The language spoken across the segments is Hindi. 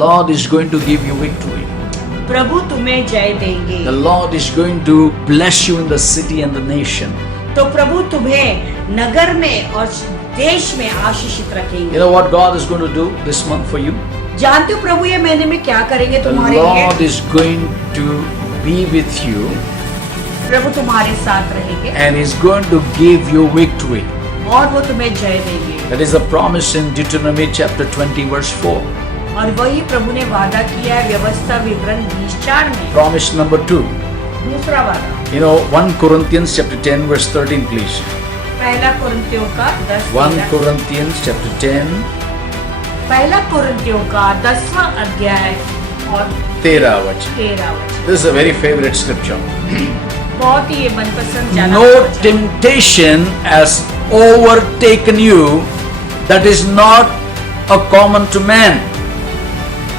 Lord is going to give you victory. प्रभु तुम्हें जय देंगे। The Lord is going to bless you in the city and the nation. तो प्रभु तुम्हें नगर में और देश में आशीषित रखेंगे। You know what God is going to do this month for you? जानते हो प्रभु ये महीने में क्या करेंगे The तुम्हारे Lord लिए? is going to be with you प्रभु तुम्हारे साथ रहेंगे and is going to give you victory. और वो तुम्हें जय देंगे। That is the promise in Deuteronomy chapter 20 verse 4. और वही प्रभु ने वादा किया है व्यवस्था विवरण 20:4 में। Promise number 2. दूसरा वादा You know 1 Corinthians chapter 10 verse 13 please. पहला कुरिन्थियों का 1 Corinthians chapter 10 पहला कुरिन्थियों का 10वां अध्याय और 13 वचन. 13 वचन। This is a very favorite scripture. बहुत ही ये मनपसंद जाना No हुआ वचन। temptation has overtaken you that is not a common to man.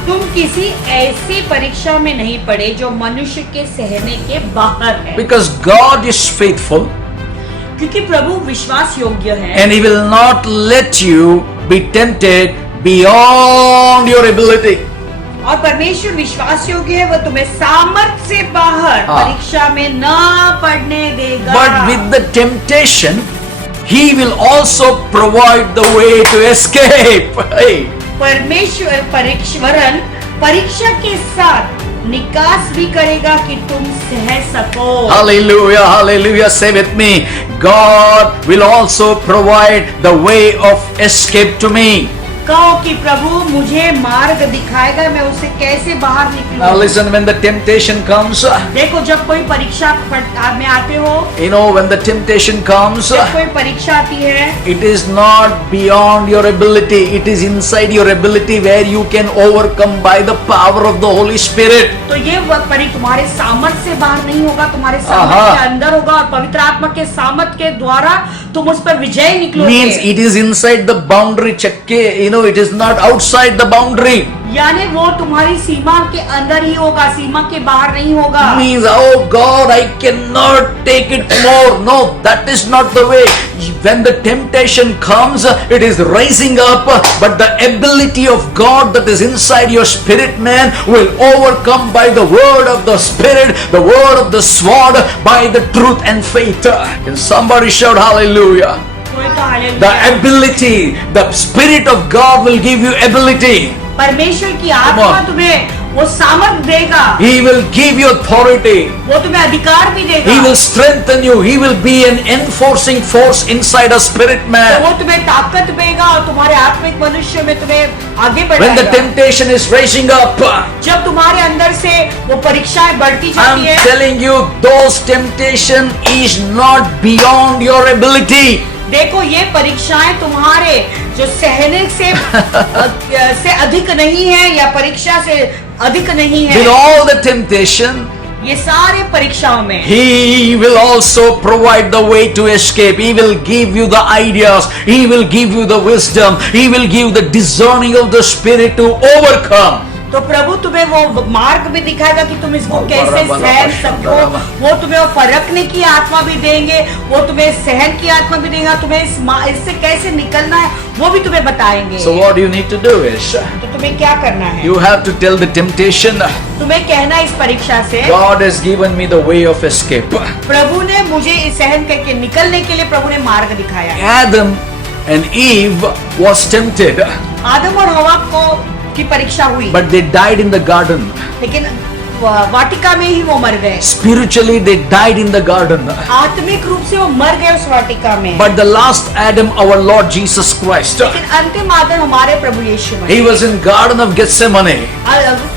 तुम किसी ऐसी परीक्षा में नहीं पड़े जो मनुष्य के सहने के बाहर है। Because God is faithful क्योंकि प्रभु विश्वास योग्य है and He will not let you be tempted beyond your ability. और परमेश्वर विश्वास योग्य है, वह तुम्हें सामर्थ्य से बाहर हाँ। परीक्षा में न पड़ने देगा। But with the temptation, He will also provide the way to escape. Hey. परमेश्वर परीक्षा के साथ निकास भी करेगा कि तुम सह सको। Hallelujah, hallelujah. Say with me, God will also provide the way of escape to me. कहो कि प्रभु मुझे मार्ग दिखाएगा, मैं उससे कैसे बाहर Now निकलूं। listen, when the temptation comes, देखो जब कोई परीक्षा में आते हो, you know, when the temptation comes, जब कोई परीक्षा आती है, it is not beyond your ability. It is inside your ability where you can overcome by the power of the Holy Spirit. तो ये तुम्हारे सामर्थ्य से बाहर नहीं होगा, तुम्हारे सामर्थ्य के अंदर होगा और पवित्र आत्मा के सामर्थ्य के द्वारा तुम उस पर विजय निकलोगे। Means it is inside the boundary. Check, you know, it is not outside the boundary. यानी वो तुम्हारी सीमा के अंदर ही होगा, सीमा के बाहर नहीं होगा। Means, oh God, I cannot take it more. No, that is not the way. When the temptation comes, it is rising up, but the ability of God that is inside your spirit man will overcome by the word of the Spirit, the word of the sword, by the truth and faith. Can somebody shout hallelujah? कोई तो hallelujah. The ability, the Spirit of God will give you ability. परमेश्वर की Come आत्मा on. तुम्हें वो सामर्थ देगा, He will give you authority. वो तुम्हें अधिकार भी देगा। He will strengthen you. He will be an enforcing force inside a spirit तो man. वो तुम्हें ताकत देगा और तुम्हारे आत्मिक मनुष्य में तुम्हें आगे When the बढ़ाएगा। temptation is rising up, जब तुम्हारे अंदर से वो परीक्षाएं बढ़ती I'm जाती है, telling you, those temptation is not beyond your ability. देखो ये परीक्षाएं तुम्हारे जो सहने से अधिक नहीं है या परीक्षा से अधिक नहीं है। With all the temptation, ये सारे परीक्षाओं में He will also provide the way to escape. He will give you the ideas. He will give you the wisdom. He will give the discerning of the Spirit to overcome. तो प्रभु तुम्हें वो मार्ग भी दिखाएगा कि तुम इसको कैसे सहन सको। वो तुम्हें वो परखने की आत्मा भी देंगे, वो तुम्हें सहन की आत्मा भी देगा, तुम्हें इससे कैसे निकलना है वो भी तुम्हें बताएंगे। So what you need to do is, तो तुम्हें क्या करना है? you have to tell the temptation, तुम्हें कहना इस परीक्षा से, God has given me the way of escape. प्रभु ने मुझे इस सहन करके निकलने के लिए प्रभु ने मार्ग दिखाया। Adam and Eve was tempted, आदम और हवा को की परीक्षा हुई, but they died in the garden. लेकिन वाटिका में ही वो मर गए। Spiritually, they died in the garden. आत्मिक रूप से वो मर गए उस वाटिका में। But the last Adam, our Lord Jesus Christ, लेकिन अंतिम आदम हमारे प्रभु यीशु He was in Garden of Gethsemane.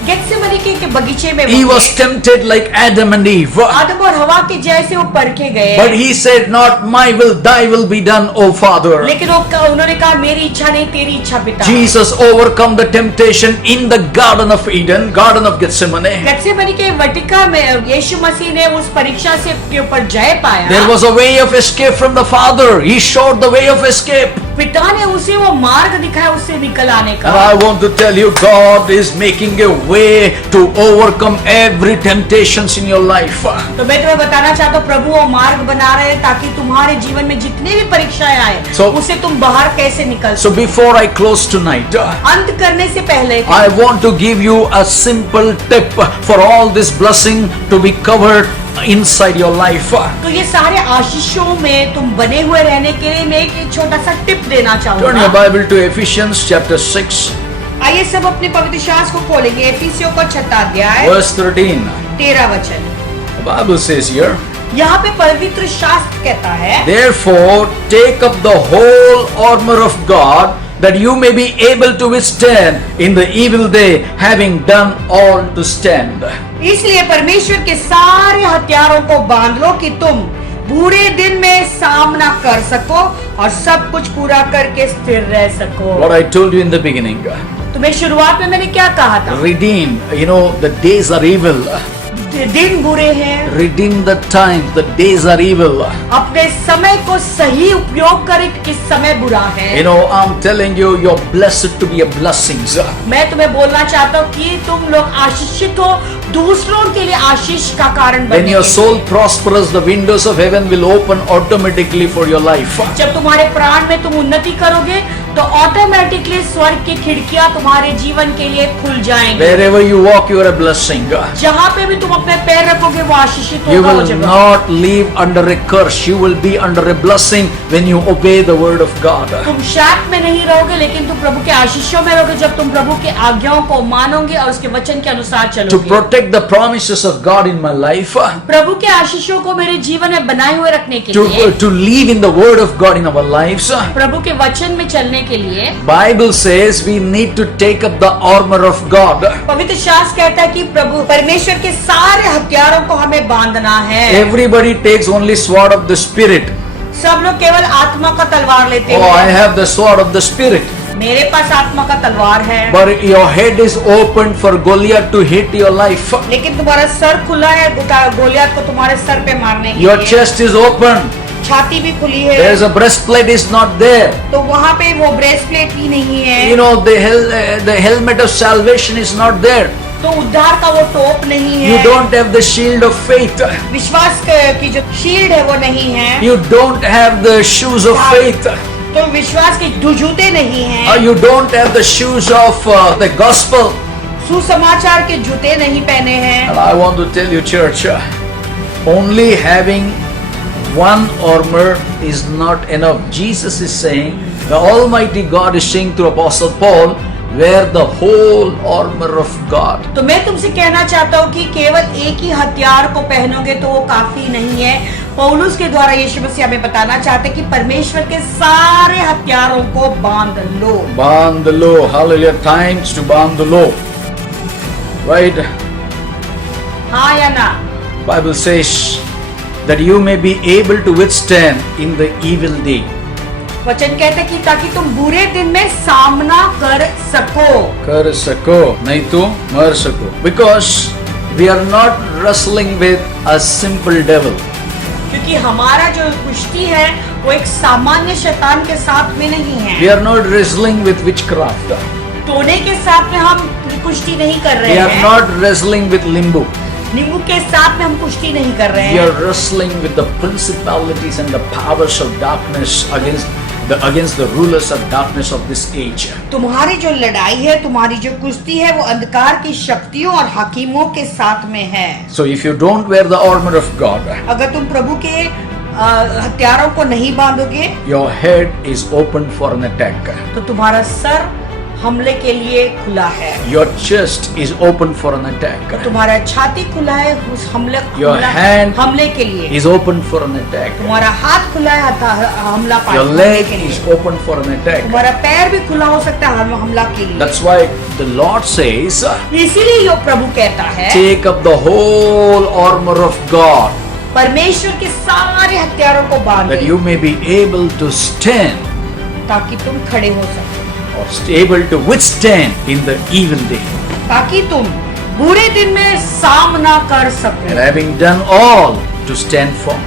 Gethsemane के बगीचे में He वो was थे। tempted like Adam and Eve. आदम और हवा के जैसे वो परखे गए। But He said, not my will, thy will be done, O Father. लेकिन उन्होंने कहा मेरी इच्छा नहीं तेरी इच्छा पिता। Jesus overcome the temptation in the Garden of Eden, Garden of Gethsemane. Gethsemane के वाटिका में यीशु मसीह ने उस परीक्षा से के ऊपर जय पाया। There was a way of escape from the Father. He showed the way of escape. पिता ने उसे वो मार्ग दिखाया उससे निकल आने And का। I want to tell you, God is making a way to overcome every temptations in your life. तो मैं तुम्हें बताना चाहता हूँ प्रभु वो मार्ग बना रहे हैं ताकि तुम्हारे जीवन में जितने भी परीक्षाएं आए उसे तुम बाहर कैसे निकल So before I close tonight, अंत करने से पहले I want to give you a simple tip for all this blessing to be covered inside your life. तो ये सारे आशीषों में तुम बने हुए रहने के लिए मैं एक छोटा सा टिप देना Turn your चाहूंगा। Bible to Ephesians chapter 6, आइए सब अपने पवित्र शास्त्र को खोलेंगे। एफिसियों का 6 अध्याय verse 13. 13 वचन। The Bible says here, यहाँ पे पवित्र शास्त्र कहता है, therefore take up the whole armor of God, that you may be able to withstand in the evil day, having done all to stand. इसलिए परमेश्वर के सारे हथियारों को बांध लो कि तुम बुरे दिन में सामना कर सको और सब कुछ पूरा करके स्थिर रह सको। What I told you in the beginning, तुम्हें शुरुआत में मैंने क्या कहा था? redeem, the days are evil. दिन बुरे हैं, Redeem the time, the days are evil. अपने समय को सही उपयोग करें कि समय बुरा है। I'm telling you, you're blessed to be a blessing. मैं तुम्हें बोलना चाहता हूँ कि तुम लोग आशीषित हो, दूसरों के लिए आशीष का कारण When बनने your के soul लिए। prospers, the windows of heaven will open automatically for your life. जब तुम्हारे प्राण में तुम उन्नति करोगे तो ऑटोमेटिकली स्वर्ग की खिड़कियां तुम्हारे जीवन के लिए खुल जाएंगी। Wherever you walk, you are a blessing. जहाँ पे भी तुम अपने पैर रखोगे वो आशीषित You होगा वो will जगह। not live under a curse. You will be under a blessing when you obey the word of God. तुम शाप में नहीं रहोगे लेकिन तुम प्रभु के आशीषों में रहोगे जब तुम प्रभु के आज्ञाओं को मानोगे और उसके वचन के अनुसार To चलोगे। protect the promises of God in my life, प्रभु के आशीषों को मेरे जीवन में बनाए हुए रखने के लिए, to live in the word of God in our lives, प्रभु के वचन में चलने के लिए Bible says we need to take up the armor of God. पवित्र शास्त्र कहता है कि प्रभु परमेश्वर के सारे हथियारों को हमें बांधना है। Everybody takes only sword of the spirit. सब लोग केवल आत्मा का तलवार लेते Oh, I हैं। have the sword of the spirit. मेरे पास आत्मा का तलवार है, But your head is open for Goliath to hit your life. लेकिन तुम्हारा सर खुला है गोलियत को तुम्हारे सर पे मारने के Your लिए। chest is open. छाती भी खुली There is है, a breastplate is not there. तो वहाँ पे वो ब्रेसप्लेट ही नहीं है, The helmet of salvation is not there. तो उद्धार का वो टोप नहीं You है, don't have the shield of faith. विश्वास की जो शील्ड है वो नहीं है, You don't have the shoes of faith. तो विश्वास के जूते नहीं हैं, You don't have the shoes of the gospel. सुसमाचार के जूते नहीं पहने हैं। And I want to tell you, church, only having one armor is not enough. Jesus is saying, the Almighty God is saying through Apostle Paul, wear the whole armor of God. तो मैं तुमसे कहना चाहता हूँ कि केवल एक ही हथियार को पहनोगे तो वो काफी नहीं है। पौलुस के द्वारा यीशु मसीह हमें बताना चाहते हैं कि परमेश्वर के सारे हथियारों को बांध लो। Band the low. Hallelujah. Times to band the low. Right? हाँ या ना? Bible says that you may be able to withstand in the evil day. वचन कहते हैं कि ताकि तुम बुरे दिन में सामना कर सको। कर सको, नहीं तो मर सको. Because we are not wrestling with a simple devil. क्योंकि हमारा जो कुश्ती है वो एक सामान्य शैतान के साथ में नहीं है। We are not wrestling with witchcraft. टोने के साथ में हम कुश्ती नहीं कर रहे We are हैं। not wrestling with limbo. नींबू के साथ में हम कुश्ती नहीं कर रहे We हैं। are wrestling with the principalities and the powers of darkness against the rulers of darkness of this age. तुम्हारी जो लड़ाई है, तुम्हारी जो कुश्ती है वो अंधकार की शक्तियों और हकीमों के साथ में है। So if you don't wear the armor of God, अगर तुम प्रभु के हथियारों को नहीं बांधोगे your head is open for an attack. तो तुम्हारा सर हमले के लिए खुला है, Your chest is open for an attack. तुम्हारा छाती खुला है उस Your hand हमले के लिए, is open for an attack. तुम्हारा हाथ खुला है हमला Your पाने leg के is लिए, open for an attack. तुम्हारा पैर भी खुला हो सकता है हमला के लिए। That's why the Lord says, इसीलिए यो प्रभु कहता है take up the whole armor of God, परमेश्वर के सारे हथियारों को that बांधो you may be able to stand ताकि तुम खड़े हो सको, or able to withstand in the evil day. ताकि तुम बुरे दिन में सामना कर And सको having done all, to stand firm.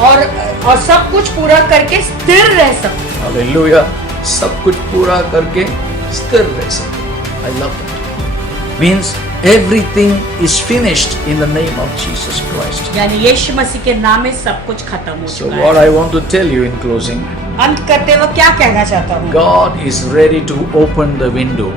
और सब कुछ पूरा करके स्थिर रह सको। हालेलुया, सब कुछ पूरा करके स्थिर रह सके। I love that. Means everything is finished in the name of Jesus Christ. यानी यीशु मसीह के नाम में सब कुछ खत्म हो So चुका what है। I want to tell you in closing, अंत करते वक्त क्या कहना चाहता हूँ, God is ready to open the window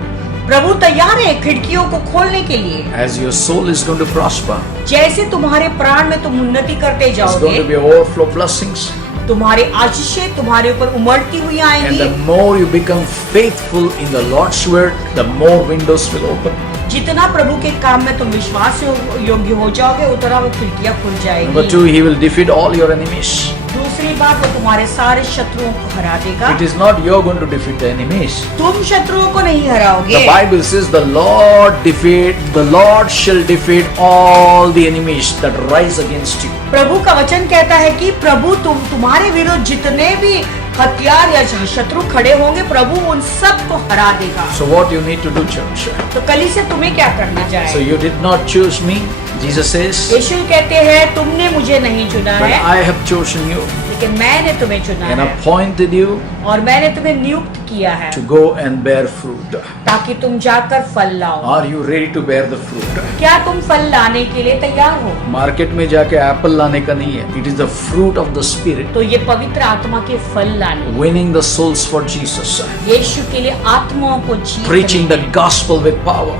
प्रभु तैयार है खिड़कियों को खोलने के लिए। as your soul is going to prosper. जैसे तुम्हारे प्राण में तुम उन्नति करते It's going जाओगे, to be overflow blessings. तुम्हारे आशीषें तुम्हारे ऊपर उमड़ती हुई And आएंगी। the more you become faithful in the Lord's word, the more windows will open. जितना प्रभु के काम में तुम विश्वास योग्य हो जाओगे, उतना वो खिड़कियां खुल Number जाएगी। 2, He will defeat all your enemies. दूसरी बात, वो तुम्हारे सारे शत्रुओं को हरा देगा। It is not you're going to defeat the enemies. तुम शत्रुओं को नहीं The हराओगे। Bible says the Lord shall defeat all the enemies that rise against you. प्रभु का वचन कहता है कि प्रभु तुम्हारे विरुद्ध जितने भी हथियार या शत्रु खड़े होंगे, प्रभु उन सब को हरा देगा। So what you need to do, church? तो कली से तुम्हें क्या करना So चाहिए? you did not choose me, Jesus says, यीशु कहते हैं तुमने मुझे नहीं चुना but है, I have chosen you लेकिन मैंने तुम्हें चुना and है appointed you और मैंने तुम्हें नियुक्त किया है to go and bear fruit. ताकि तुम जाकर फल लाओ। Are you ready to bear the fruit? क्या तुम फल लाने के लिए तैयार हो? मार्केट में जाके एप्पल लाने का नहीं है. It is the fruit of the Spirit. तो ये पवित्र आत्मा के फल लाने, Winning the souls for Jesus. यीशु के लिए आत्माओं को जीतने, Preaching the gospel with power.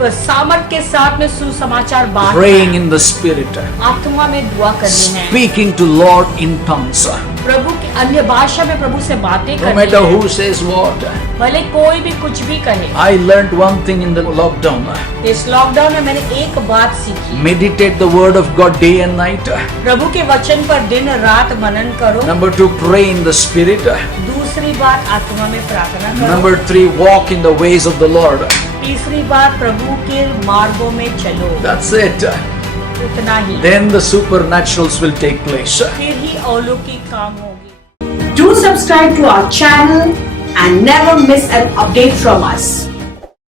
सामर्थ के साथ में सुसमाचार बांटना, Praying in the Spirit. आत्मा में दुआ करनी है, Speaking to Lord in tongues. प्रभु की अन्य भाषा में प्रभु से बातें No करनी matter है। who says what. भले कोई भी कुछ भी कहे। I learned one thing in the lockdown. इस लॉकडाउन में मैंने एक बात सीखी, Meditate the word of God day and night. प्रभु के वचन पर दिन रात मनन करो। Number 2, pray in the Spirit. दूसरी बात, आत्मा में प्रार्थना करो। Number 3, walk in the ways of the Lord. तीसरी बात, प्रभु के मार्गों में चलो। That's it. उतना ही, Then the supernaturals will take place. फिर ही अलौकिक काम होगी। Do subscribe to our channel and never miss an update from us.